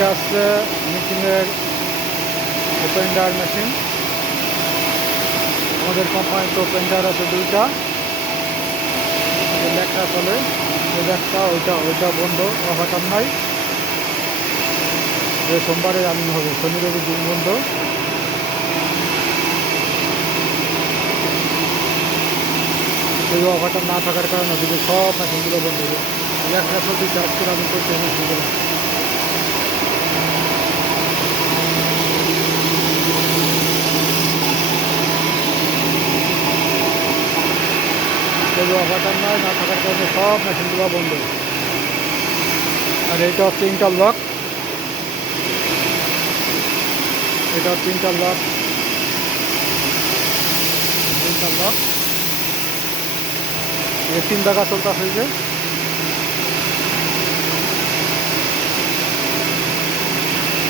এটা হচ্ছে মেশিনের ওপেন ডায়ার মেশিন। আমাদের কোম্পানিতে ওপেন ডায়ার আছে দুইটা, একটা চলে, একটা ওইটা বন্ধ, অফার নাই। সোমবারে আনন্দ হবে, শনি রবি দিন বন্ধ। এই অফারটা না থাকার কারণে যদি সব মেশিনগুলো বন্ধ হবে, একটা চলতে চার্জ করে আমি করছি মেশিনগুলো। এই অফারটা নয় না থাকার কারণে সব মেশিনগুলো বন্ধ। আর এটা হচ্ছে ইন্টারলক, এটা হচ্ছে ইন্টারলক। এই 3 টাকা চলতে হয়েছে।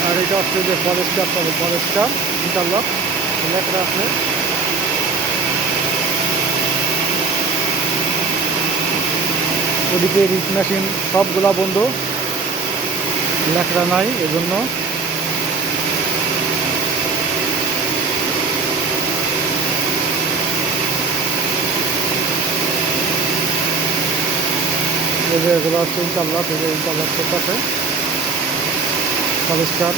আর এটা হচ্ছে যে ফরেস্টার চলে, ফরেস্টার ইন্টারলক লেখা আছে। ওদিকে রিচ মেশিন সবগুলা বন্ধ, লেখা নাই এজন্য। এই যে এগুলো হচ্ছে ইন্টারলক, এই যে ইন্টারলক করতেছে ফরেস্টার।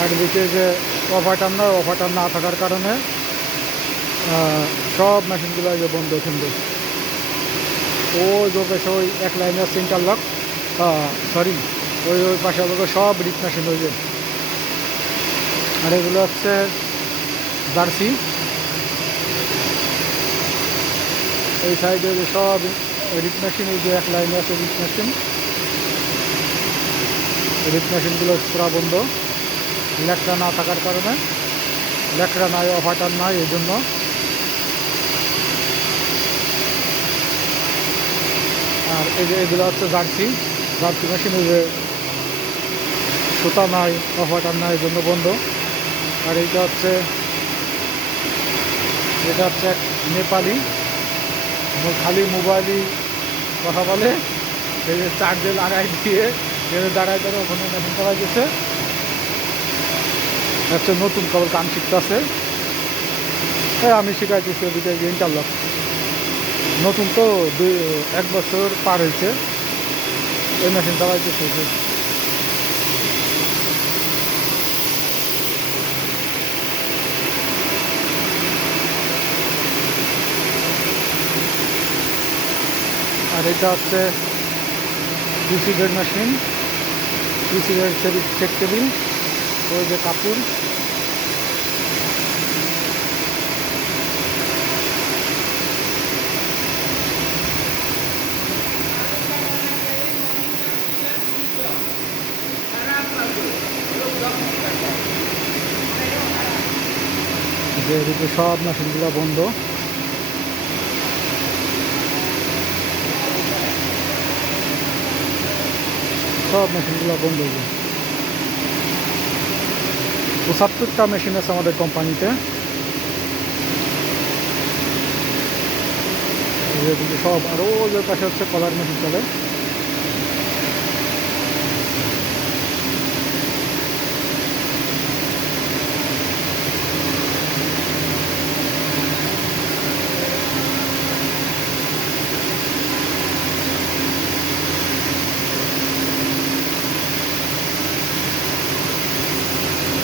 আর এদিকে যে অফারটার না থাকার কারণে সব মেশিনগুলো যে বন্ধ কিন্তু। ওই যে পাশে ওই এক লাইনে আছে ইন্টারলক, সরি ওই পাশে সব রিচ মেশিন হয়ে যায়। আর এগুলো হচ্ছে জার্সি। এই সাইডে যে সব রিচ মেশিন, এই যে এক লাইনে আছে রিচ মেশিনগুলো পুরা বন্ধ, লেখা না থাকার কারণে। লেখা নাই, অফারটার নাই এই জন্য। আর এই যে এগুলো হচ্ছে জার্সি মেশিন, এই যে সুতা নাই, অফারটার নাই এই জন্য বন্ধ। আর এটা হচ্ছে এক নেপালি, খালি মোবাইলই কথা বলে। এই যে চার্জে লাগাই দিয়ে দাঁড়ায় ওখানে মেশিন করা গেছে। হচ্ছে নতুন খবর কাম শিখতেছে, হ্যাঁ আমি শিখাইতেছি ওদিকে ইন্টারলক। নতুন তো 1 বছর পার হয়েছে, এই মেশিন চালাইতেছে। আর এটা হচ্ছে পিসিবের মেশিন, পিসিবের চেক টেবিল, ওই যে কাপড়। যে এদিকে সব মেশিনগুলো বন্ধ। সব মেশিনগুলো বন্ধ হয়ে যায়। 75টা মেশিন আছে আমাদের কোম্পানিতে। এদিকে সব, আর ওই পাশে হচ্ছে কলার মেশিন চলে।